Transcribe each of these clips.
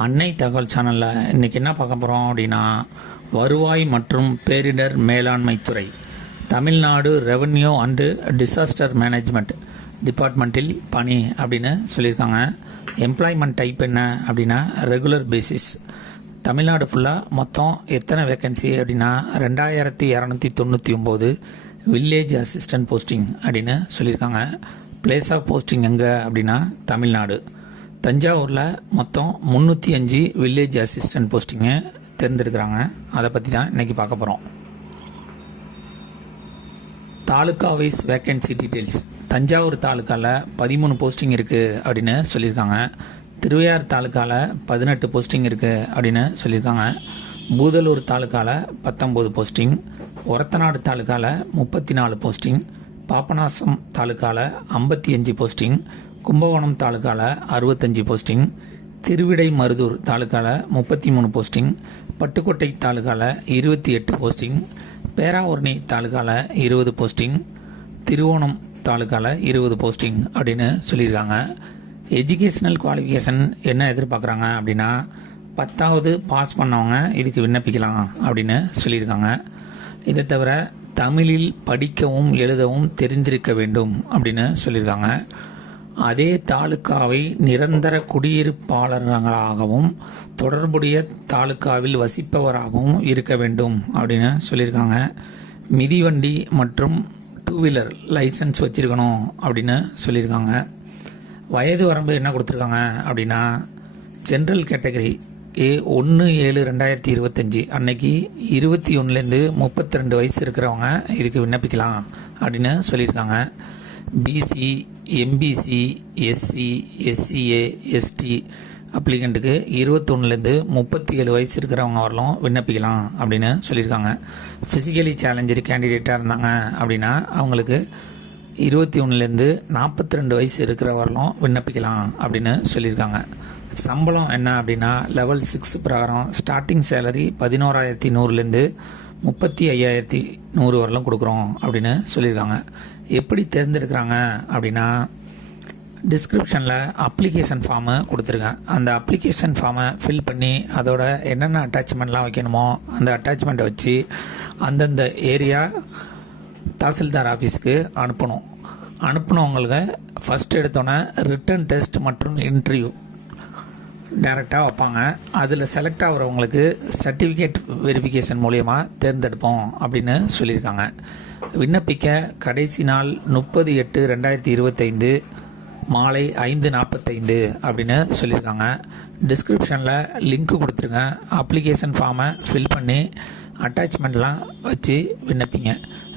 அன்னை தகவல் சேனலில் இன்றைக்கி என்ன பார்க்க போகிறோம் அப்படின்னா, வருவாய் மற்றும் பேரிடர் மேலாண்மை துறை Tamil Nadu revenue and disaster management டிபார்ட்மெண்ட்டில் பணி அப்படின்னு சொல்லியிருக்காங்க. எம்ப்ளாய்மெண்ட் டைப் என்ன அப்படின்னா ரெகுலர் பேசிஸ். தமிழ்நாடு ஃபுல்லாக மொத்தம் எத்தனை வேக்கன்சி அப்படின்னா 2299 வில்லேஜ் அசிஸ்டன்ட் போஸ்டிங் அப்படின்னு சொல்லியிருக்காங்க. பிளேஸ் ஆஃப் போஸ்டிங் எங்கே அப்படின்னா தமிழ்நாடு. தஞ்சாவூரில் மொத்தம் 305 வில்லேஜ் அசிஸ்டன்ட் போஸ்டிங்கு தேர்ந்தெடுக்கிறாங்க. அதை பற்றி தான் இன்றைக்கி பார்க்க போகிறோம். Taluka wise vacancy details. Thanjavur தாலுக்காவில் 13 போஸ்டிங் இருக்குது அப்படின்னு சொல்லியிருக்காங்க. திருவையாறு தாலுக்காவில் 18 போஸ்டிங் இருக்குது அப்படின்னு சொல்லியிருக்காங்க. பூதலூர் தாலுக்காவில் 19 போஸ்டிங், ஒரத்தநாடு தாலுக்காவில் 34 போஸ்டிங், பாபநாசம் தாலுக்காவில் 55 போஸ்டிங், கும்பகோணம் தாலுக்காவில் 65 போஸ்டிங், திருவிடைமருதூர் தாலுக்காவில் 33 போஸ்டிங், பட்டுக்கோட்டை தாலுக்காவில் 28 போஸ்டிங், பேராவூரணி தாலுக்காவில் 20 போஸ்டிங், திருவோணம் தாலுக்காவில் 20 போஸ்டிங் அப்படின்னு சொல்லியிருக்காங்க. எஜுகேஷ்னல் குவாலிஃபிகேஷன் என்ன எதிர்பார்க்குறாங்க அப்படின்னா 10வது பாஸ் பண்ணவங்க இதுக்கு விண்ணப்பிக்கலாம் அப்படின்னு சொல்லியிருக்காங்க. இதை தவிர தமிழில் படிக்கவும் எழுதவும் தெரிந்திருக்க வேண்டும் அப்படின்னு சொல்லியிருக்காங்க. அதே தாலுக்காவை நிரந்தர குடியிருப்பாளர்களாகவும் தொடர்புடைய தாலுக்காவில் வசிப்பவராகவும் இருக்க வேண்டும் அப்படின்னு சொல்லியிருக்காங்க. மிதிவண்டி மற்றும் 2 வீலர் லைசன்ஸ் வச்சுருக்கணும் அப்படின்னு சொல்லியிருக்காங்க. வயது வரம்பு என்ன கொடுத்துருக்காங்க அப்படின்னா ஜென்ரல் கேட்டகரி 1/7/2025 அன்னைக்கு 21லேருந்து 32 வயசு இருக்கிறவங்க இதுக்கு விண்ணப்பிக்கலாம் அப்படின்னு சொல்லியிருக்காங்க. BC, MBC, SC, SCA, ST அப்ளிகண்ட்டுக்கு 21லேருந்து 37 வயசு இருக்கிறவங்க வரலாம் விண்ணப்பிக்கலாம் அப்படின்னு சொல்லியிருக்காங்க. ஃபிசிக்கலி சேலஞ்சர் கேண்டிடேட்டாக இருந்தாங்க அப்படின்னா அவங்களுக்கு 21லேருந்து 42 வயசு இருக்கிற வரலாம் விண்ணப்பிக்கலாம் அப்படின்னு சொல்லியிருக்காங்க. சம்பளம் என்ன அப்படின்னா லெவல் 6 பிரகாரம் ஸ்டார்டிங் சேலரி 11,100லேருந்து 35,100 வரலாம் கொடுக்குறோம் அப்படின்னு சொல்லியிருக்காங்க. எப்படி தேர்ந்தெடுக்கிறாங்க அப்படின்னா டிஸ்கிரிப்ஷனில் அப்ளிகேஷன் ஃபார்மு கொடுத்துருக்கேன். அந்த அப்ளிகேஷன் ஃபார்மை ஃபில் பண்ணி அதோட என்னென்ன அட்டாச்மெண்ட்லாம் வைக்கணுமோ அந்த அட்டாச்மெண்ட்டை வச்சு அந்தந்த ஏரியா தாசில்தார் ஆஃபீஸ்க்கு அனுப்பணும். அனுப்பினவங்களுக்கு ஃபஸ்ட் எடுத்தோன்னே ரிட்டன் டெஸ்ட் மற்றும் இன்டர்வியூ டைரெக்டாக வைப்பாங்க. அதில் செலக்ட் ஆகிறவங்களுக்கு சர்டிஃபிகேட் வெரிஃபிகேஷன் மூலயமா தேர்ந்தெடுப்போம் அப்படின்னு சொல்லியிருக்காங்க. விண்ணப்பிக்க கடைசி நாள் 30/8/2025 மாலை 5:45 அப்படின்னு சொல்லியிருக்காங்க. டிஸ்கிரிப்ஷனில் லிங்க் கொடுத்துருங்க. அப்ளிகேஷன் ஃபார்மை ஃபில் பண்ணி அட்டாச்மெண்ட்லாம் வச்சு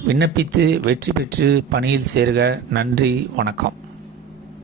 விண்ணப்பித்து வெற்றி பெற்று பணியில் சேருக. நன்றி, வணக்கம்.